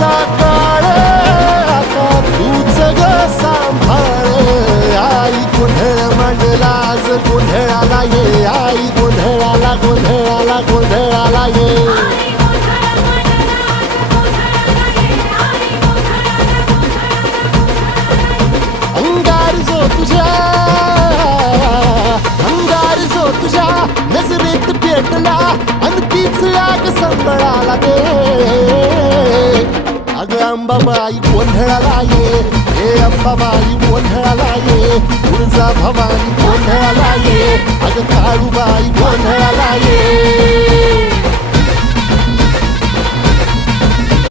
आजचा काळ आता तूच ग सांभाळ. आई गोंधळ मांडला आज गोंधळाला ये, आई गोंधळाला गोंधळाला गोंधळाला ये. अंगार जो तुझ्या नजरेत पेटला आणि तीच आग संबळाला दे. अगं अंबाबाई गोंधळाला ये, हे अंबाबाई गोंधळाला ये. तुळजा भवानी गोंधळाला ये, अगं काळूबाई गोंधळाला ये.